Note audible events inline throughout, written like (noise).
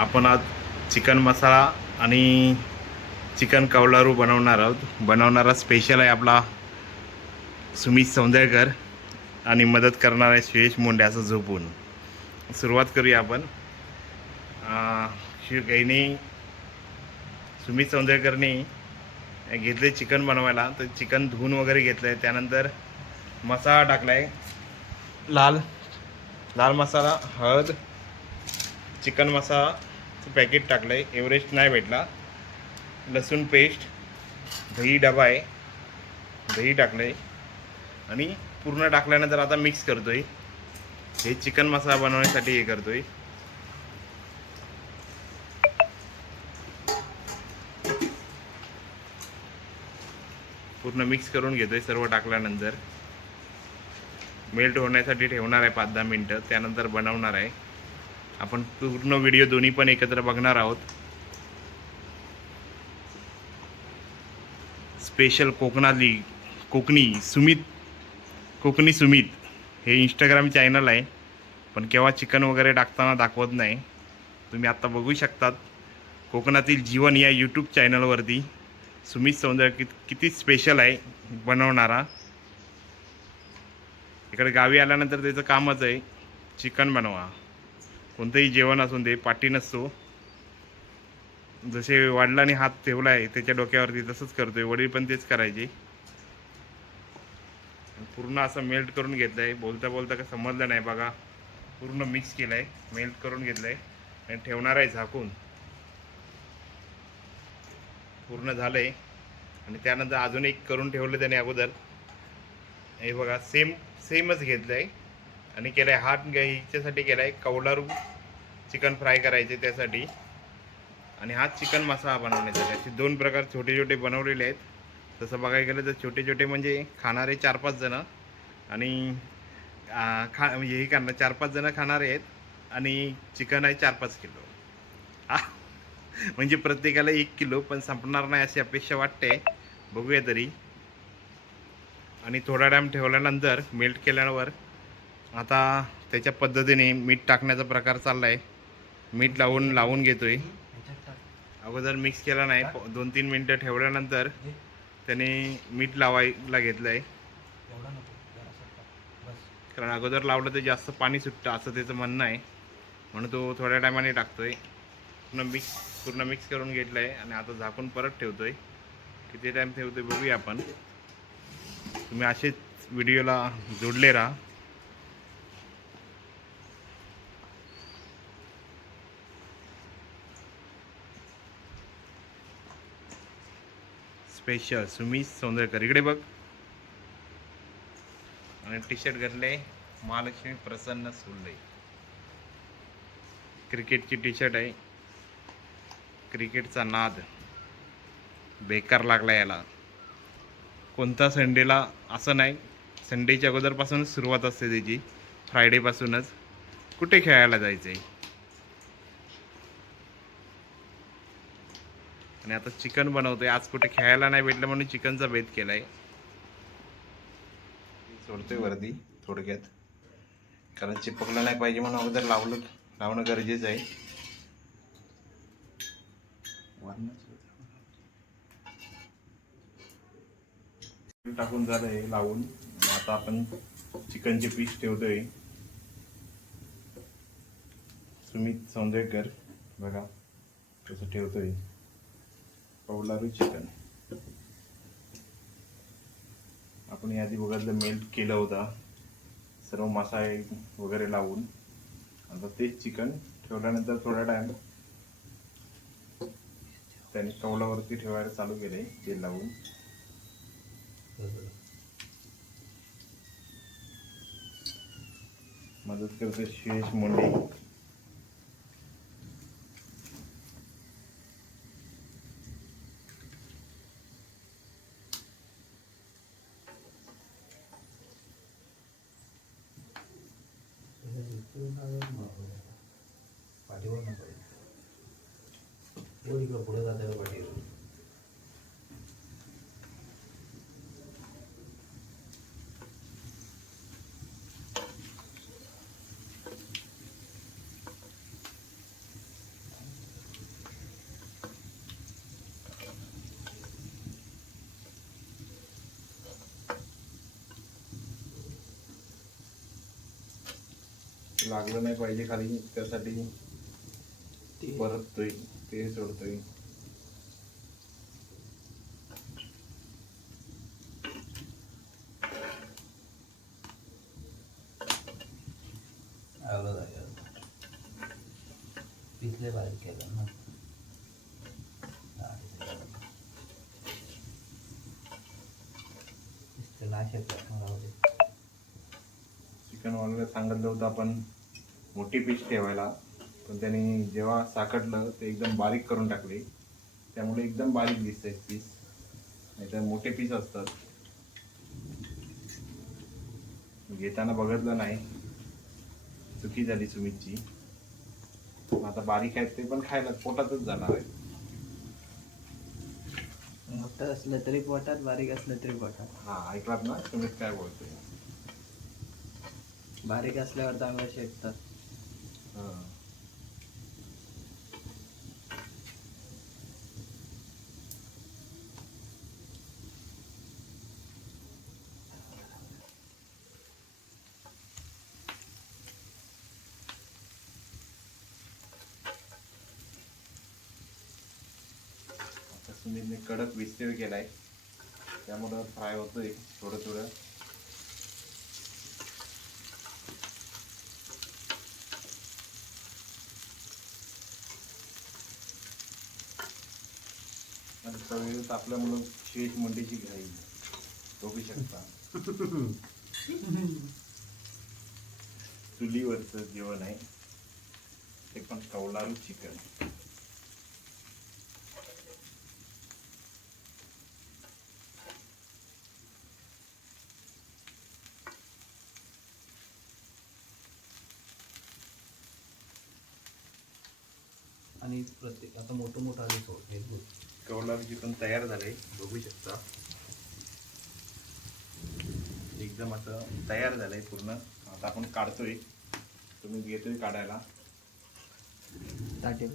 आपण आज चिकन मसाला आणि चिकन कवलारू बनवणार आहोत. बनवणारा स्पेशल आहे आपला सुमित सौंदळकर आणि मदत करणार आहे सुयश मुंडे असं झोपून. सुरुवात करूया आपण. अं, सुमित सौंदर्यकरने घेतले चिकन बनवायला. तर चिकन धुवून वगैरे घेतलं आहे त्यानंतर मसाला टाकला आहे लाल लाल मसाला हळद चिकन मसाला पॅकेट टाकलं आहे एव्हरेस्ट नाही भेटला. लसूण पेस्ट दही डबा आहे. दही टाकलं आहे आणि पूर्ण टाकल्यानंतर आता मिक्स करतो आहे हे चिकन मसाला बनवण्यासाठी हे करतो आहे पूर्ण मिक्स करून घेतो आहे सर्व टाकल्यानंतर. मेल्ट होण्यासाठी ठेवणार आहे पाच दहा मिनटं. त्यानंतर बनवणार आहे. आपण पूर्ण व्हिडिओ दोन्ही पण एकत्र बघणार आहोत. स्पेशल कोकणातली कोकणी सुमित कोकणी सुमित हे इंस्टाग्राम चॅनल आहे. पण केव्हा चिकन वगैरे टाकताना दाखवत नाही. तुम्ही आत्ता बघू शकतात. कोकणातील जीवन या यूट्यूब चॅनलवरती सुमित सौंदर्य कि किती स्पेशल आहे बनवणारा. इकडे गावी आल्यानंतर त्याचं कामच आहे. चिकन बनवा. कोणतंही जेवण असून दे पाठी नसतो. जसे वडिलांनी हात ठेवला आहे त्याच्या डोक्यावरती तसंच करतोय. वडील पण तेच करायचे. पूर्ण असं मेल्ट करून घेतलं आहे बोलता बोलता का समजलं नाही बघा. पूर्ण मिक्स केलं आहे मेल्ट करून घेतलं आहे आणि ठेवणार आहे झाकून. पूर्ण झालं आहे आणि त्यानंतर अजून एक करून ठेवलं त्याने अगोदर. हे बघा सेम सेमच घेतलं आहे आणि केलं आहे हात ह्याच्यासाठी केला आहे कौलारू चिकन फ्राय करायचे त्यासाठी. आणि हा चिकन मसाला बनवण्यासाठी. असे दोन प्रकार छोटे छोटे बनवलेले आहेत. तसं बघायला गेलं तर छोटे छोटे म्हणजे खाणारे चार पाच जणं आणि खा म्हणजे हे करणार चार पाच जणं खाणारे आहेत आणि चिकन आहे चार पाच किलो. हा म्हणजे प्रत्येकाला एक किलो पण संपणार नाही अशी अपेक्षा वाटते. बघूया तरी. आणि थोडा टाईम ठेवल्यानंतर मेल्ट केल्यावर आता त्याच्या पद्धतीने मीठ टाकण्याचा प्रकार चालला आहे मीठ लावून लावून घेतोय. अगोदर मिक्स केला नाही. दोन तीन मिनटं ठेवल्यानंतर त्याने मीठ लावायला घेतलं आहे कारण अगोदर लावलं तर जास्त पाणी सुटतं असं त्याचं म्हणणं आहे. म्हणून तो थोड्या टायमाने टाकतोय. पूर्ण मिक्स पूर्ण मिक्स करून घेतलं आहे आणि आता झाकून परत ठेवतोय. किती टाईम ठेवतोय बघूया आपण. तुम्ही असेच व्हिडिओला जोडले राहा. स्पेशल सुमित सौंदर्यकर इकडे बघ. आणि टी शर्ट घातले. महालक्ष्मी प्रसन्न सोडले क्रिकेटची टी शर्ट आहे. क्रिकेटचा नाद. बेकार लागला याला. कोणता संडेला असं नाही. संडेच्या अगोदरपासूनच सुरुवात असते त्याची. फ्रायडेपासूनच कुठे खेळायला जायचं आहे आणि आता चिकन बनवतोय. आज कुठे खेळायला नाही भेटलं म्हणून चिकनचा बेत केलाय. सोडतोय वरती थोडक्यात. कारण चिपकलं नाही पाहिजे म्हणून अगोदर लावलं लावणं गरजेचं आहे. टाकून झालंय लावून. आता आपण चिकनचे पीस ठेवतोय. सुमित सौंदर्यकर बघा कसं ठेवतोय. कौलारू चिकन आपण याआधी बघितलं मेल्ट केलं होता. सर्व मसाले वगैरे लावून. आता तेच चिकन ठेवल्यानंतर थोडा टाइम त्याने कौलावरती ठेवायला चालू केले तेल लावून. मदत करते सुयश मुंडे. ಬಟ್ಟಿರು लागलं नाही पाहिजे खाली त्यासाठी. परततोय ते सोडतोय. पिसले बारीक केलं ना. चिकन वाल्याला सांगितलं होतं आपण मोठी पीस ठेवायला. पण त्यांनी जेव्हा साकटलं ते एकदम बारीक करून टाकले. त्यामुळे एकदम बारीक दिसतंय पीस नाही तर मोठे पीस असतात. घेताना बघितलं नाही. चुकी झाली सुमितची. आता बारीक आहेत ते पण खायला पोटातच जाणार आहे मोठं असलं तरी पोटात बारीक असलं तरी पोटात. हा ऐकलात ना? सुमित काय बोलतोय? बारीक असल्यावर चांगलं शेकतात. हा. सुमितने कडक विस्तव केलाय त्यामुळं फ्राय होतोय थोडं थोडं आणि तवे तापल्यामुळं शेष मंडीची घाई. बघू शकता. (laughs) चुलीवरचं जेवण आहे. ते पण कौलारू चिकन. आणि प्रत्येक आता मोठं मोठं आले सोड कौलारू चिकन तयार झालंय बघू शकता. एकदम असं तयार झालंय पूर्ण. आता आपण काढतोय. तुम्ही घेतोय काढायला. ताटे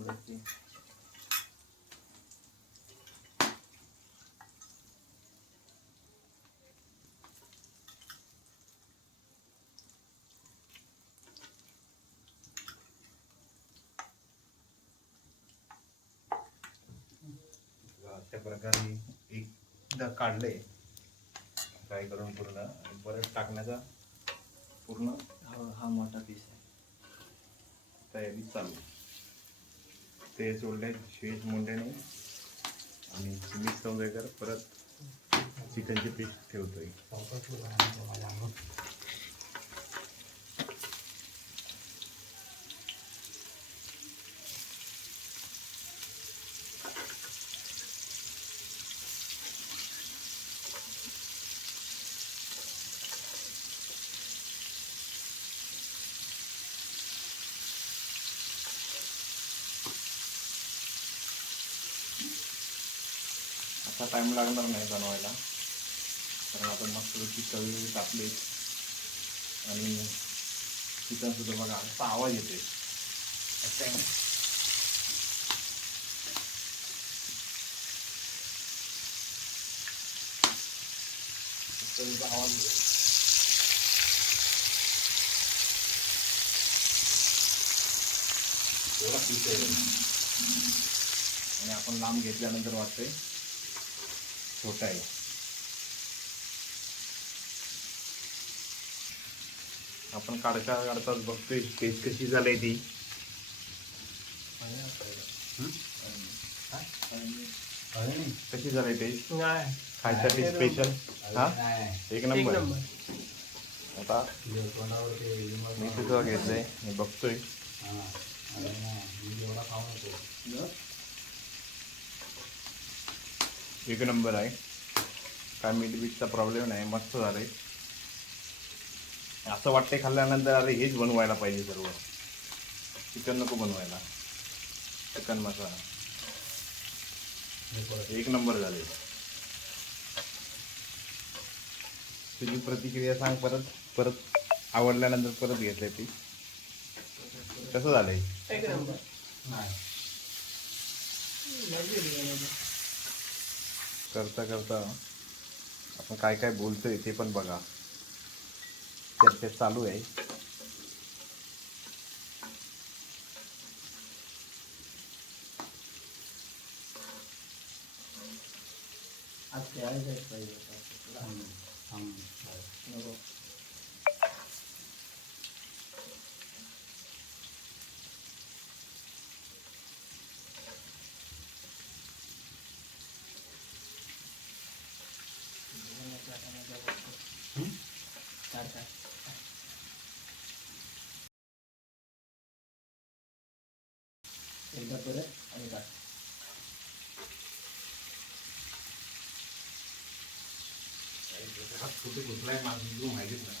सोडायची अशा प्रकारे एकदा काढले फ्राय करून पूर्ण? आणि परत टाकण्याचा? पूर्ण हा मोठा पीस आहे. तयारी चालू. ते सोडले शिवेश मुंडेने आणि सुमित सौदेकर परत चिकनचे पीस ठेवतोय. आता टाइम लागणार नाही बनवायला. कारण आपण मस्तपैकी तवी टाकले आणि चिकन सुद्धा बघा असा आवाज येते असं आवाज येतो एवढा पीस आहे. आणि आपण लांब घेतल्यानंतर वाटतंय छोटा आहे. आपण काढता काढताच बघतोय टेस्ट कशी झाली ती. कशी झाली टेस्ट नाही. खायसाठी स्पेशल हा? एक नंबर. नंबर. आता ते मी सुद्धा घेतलंय? मी बघतोय हा अरे नाही मी एवढा खाऊ नको एक नंबर आहे. काय मीठ बीटचा प्रॉब्लेम नाही मस्त झालंय. असं वाटतंय खाल्ल्यानंतर अरे हेच बनवायला पाहिजे सर्व. चिकन नको बनवायला. चिकन मसाला. एक नंबर झाले तुझी प्रतिक्रिया सांग परत. परत आवडल्यानंतर परत घेतलंय ती. कसं झालंय? एक नंबर. करता करता आपण काय काय बोलतोय ते पण बघा. चर्चा चालू आहे. आज করে আমি কাটছি ফুটে গুছলাই মাছগুলো মাইরিস না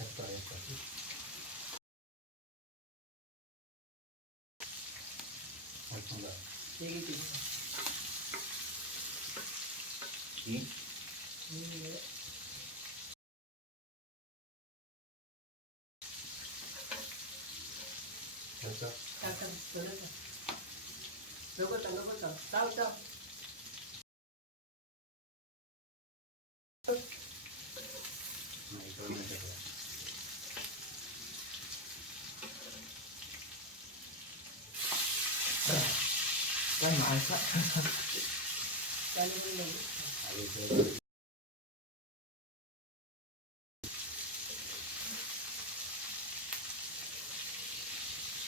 একটা একটা ঠিক আছে आणि काढ. कुठे कुठलाही माहितीच नाही हे किती? टाक, टाक, परत टाक. नको टाक, नको टाक. टाक, टाक. काय माणसा चालू पण नको.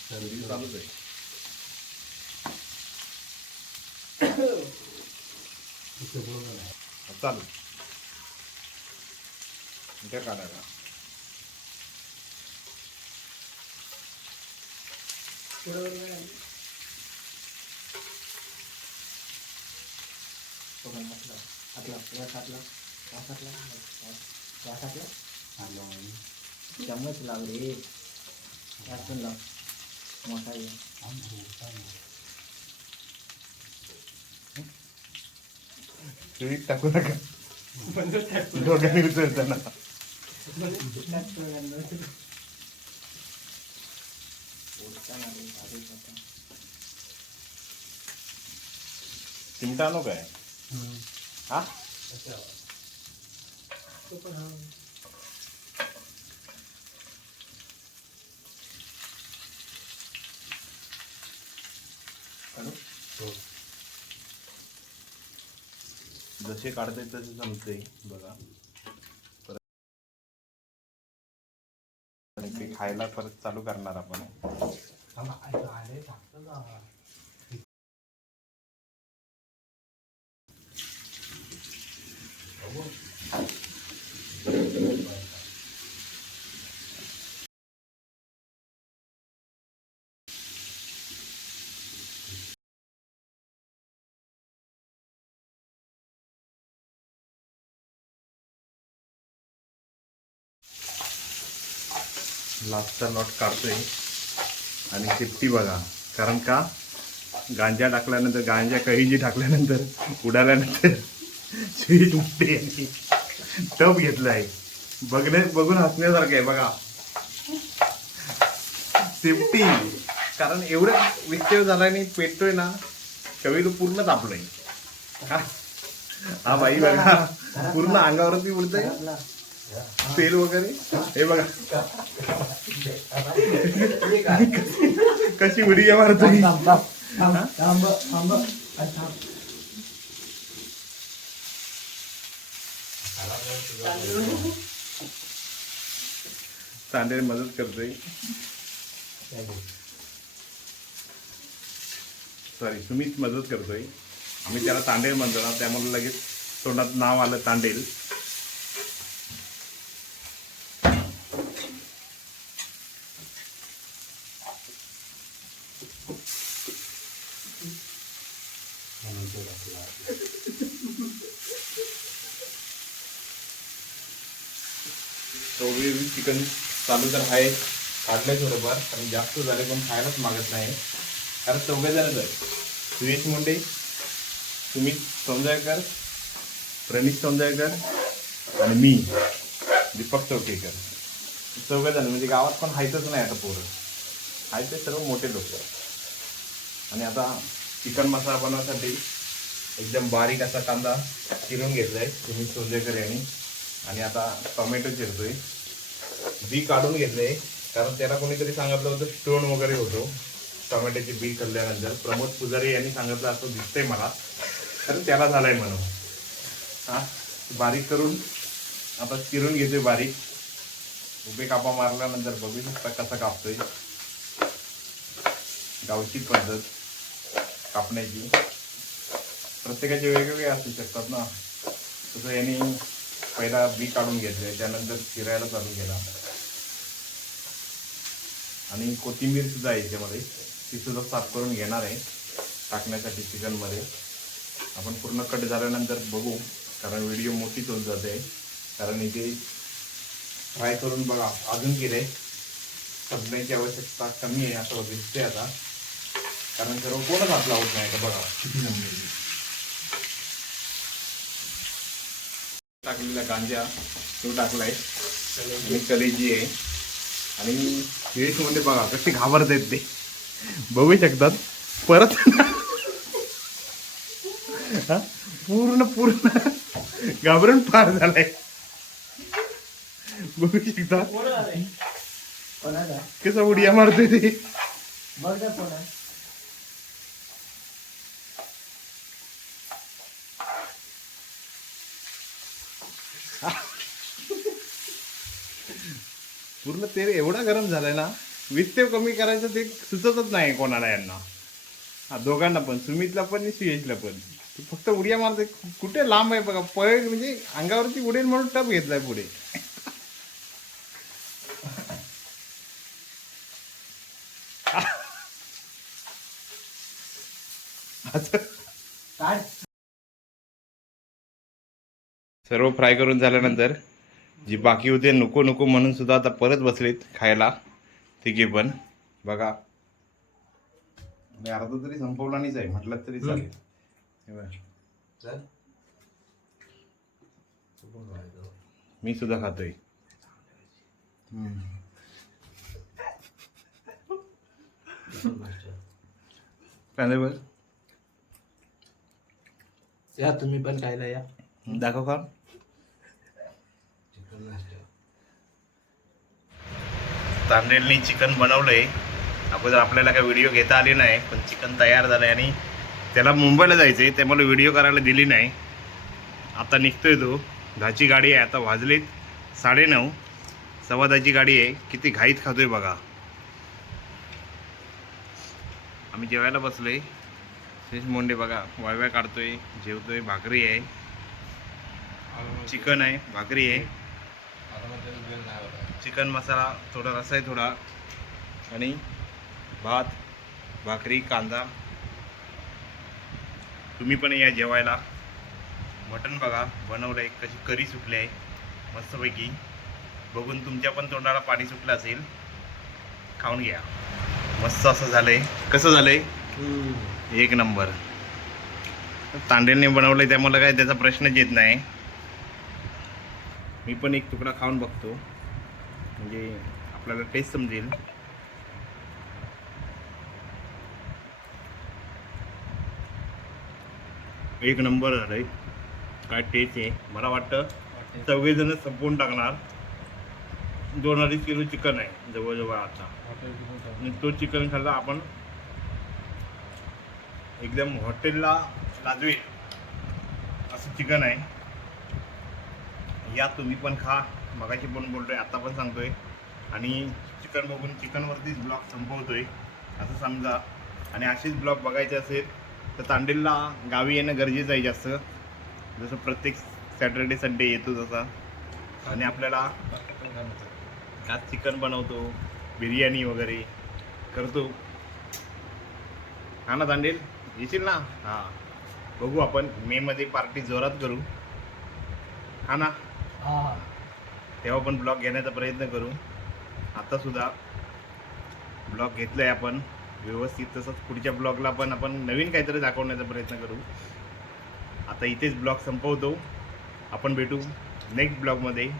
चालूच आहे चालू त्या काढायला वर काय हातला. वर हातला. वास हातला. वास- वास हातला. चम्मच लाव रे वाचून लाव मोठा टाकू नका उचलताना चिमटा आणू काय हा तो पण जसे काढते तसे जमते बघा परत आणि ते खायला परत चालू करणार आपण लास्टचा नॉट काढतोय. आणि सेफ्टी बघा. कारण का? गांजा टाकल्यानंतर गांजा कहीजी टाकल्यानंतर उडाल्यानंतर स्वीट उठते आणि टप घेतला आहे बघणे बघून हसण्यासारखं आहे बघा. सेफ्टी कारण एवढं विषय झाला आणि पेटतोय ना कवीला पूर्ण तापलंय. हा. बाई बघा. पूर्ण अंगावरती उडतंय आपला. तेल वगैरे. हे बघा. कशी उडी मारतोय? तांडेल मदत करतोय. सॉरी सुमित मदत करतोय. आम्ही त्याला तांडेल म्हणतो ना त्यामुळे लगेच तोंडात नाव आलं तांडेल. चिकन चालू तर आहे काढलंय थोडंफार आणि जास्त झाले पण खायलाच मागत नाही. कारण चौघेजणच जण आहेत. सुयश मुंडे सुमित सौंदर्यकर प्रणित सौंदर्यकर आणि मी दीपक चौकेकर. चौघे जण म्हणजे गावात पण हायतच नाही आता पोरं. आहेत ते सर्व मोठे लोक. आणि आता चिकन मसाला बनवण्यासाठी एकदम बारीक असा कांदा चिरून आहे तुम्ही सोंदेकर यांनी. आणि आता टोमॅटो चिरतोय. बी काढून घेतले. कारण त्याला कोणीतरी सांगितलं होतं स्टोन वगैरे होतो. टोमॅटोचे बी खाल्ल्यानंतर. प्रमोद पुजारी यांनी सांगितलं असं दिसतंय मला. कारण त्याला झालाय म्हणून. हा? बारीक करून आता चिरून घेतोय बारीक. उभे कापा मारल्यानंतर बघू शकता कसा कापतोय. गावची पद्धत कापण्याची. प्रत्येकाचे वेगवेगळे असू शकतात ना. तसं यांनी पहिला बी काढून घेतले त्यानंतर फिरायला चालू केला. आणि कोथिंबीर सुद्धा आहे याच्यामध्ये. ती सुद्धा साफ करून घेणार आहे टाकण्यासाठी चिकनमध्ये. आपण पूर्ण कट झाल्यानंतर बघू कारण व्हिडिओ मोठीच होत जाते. कारण इथे फ्राय करून बघा अजून केले सजण्याची आवश्यकता कमी आहे असं दिसते आता. कारण सर्व कोणच आपला होत नाही आता बघा. टाकलेला गांजा तो टाकलाय. आणि कलेजी आहे. आणि सुयशमध्ये बघा कसे घाबरत आहेत ते. बघू शकतात. परत? पूर्ण पूर्ण घाबरून पार झालाय. बघू शकता. कसा उडिया मारतोय ते बघ ना कोण आहे पूर्ण तेल एवढा गरम झालाय ना वीज ते कमी करायचं ते सुचतच नाही कोणाला यांना. हा दोघांना पण सुमितला पण सुयशला पण. ते फक्त उड्या मारते कुठे लांब आहे बघा पळ म्हणजे अंगावरती उडेल म्हणून टप घेतलाय पुढे. सर्व फ्राय करून झाल्यानंतर जी बाकी होते नको नको म्हणून सुद्धा आता परत बसलेत खायला. तिघे पण. बघा. मी अर्धा तरी संपवला नाहीच आहे म्हटलं तरी चालेल. हे मी सुद्धा खातोय. बघ. या तुम्ही पण खायला या. दाखव का? तांडेलनी चिकन बनवलंय. अगोदर आपल्याला काही व्हिडिओ घेता आली नाही पण चिकन तयार झालंय आणि त्याला मुंबईला जायचंय. त्यामुळे व्हिडिओ करायला दिली नाही. आता निघतोय तो. दहाची गाडी आहे आता वाजलीत साडेनऊ. सव्वा दहाची गाडी आहे. किती घाईत खातोय बघा. आम्ही जेवायला बसलोय. सुरेश मोंडे बघा वायव्या काढतोय जेवतोय. भाकरी आहे. चिकन आहे भाकरी आहे. चिकन मसाला थोडा रसा आहे थोडा आणि भात भाकरी कांदा. तुम्ही पण या जेवायला. मटण बघा बनवलं आहे कशी करी सुटली आहे मस्तपैकी. बघून तुमच्या पण तोंडाला पाणी सुटलं असेल खाऊन घ्या. मस्त असं झालंय. कसं झालंय? एक नंबर. तांडेलने बनवलंय त्यामुळे काय त्याचा प्रश्नच येत नाही. मी पण एक तुकडा खाऊन बघतो. म्हणजे आपल्याला टेस्ट समजेल. एक नंबर झालंय. काय टेस्ट आहे? मला वाटतं सगळेजण संपवून टाकणार. दोन अडीच किलो चिकन आहे जवळजवळ आता. आणि तो चिकन खाल्ला आपण एकदम हॉटेलला लाजवेल. असं चिकन आहे. या तुम्ही पण खा. मगाशी पण बोलतोय आता पण सांगतोय. आणि चिकन बघून चिकनवरतीच ब्लॉग संपवतोय. असं समजा. आणि असेच ब्लॉग बघायचे असेल तर तांडेलला गावी येणं गरजेचं आहे जास्त. जसं प्रत्येक सॅटर्डे संडे येतो तसा. आणि आपल्याला आज चिकन बनवतो बिर्याणी वगैरे करतो. हा ना तांडेल? येशील ना? हां. बघू आपण. मेमध्ये पार्टी जोरात करू. हा ना? तेव्हा पण ब्लॉग घेण्याचा प्रयत्न करू. आत्तासुद्धा ब्लॉग घेतलं आहे आपण. व्यवस्थित तसंच पुढच्या ब्लॉगला पण आपण नवीन काहीतरी दाखवण्याचा प्रयत्न करू. आता इथेच ब्लॉग संपवतो. आपण भेटू नेक्स्ट ब्लॉगमध्ये.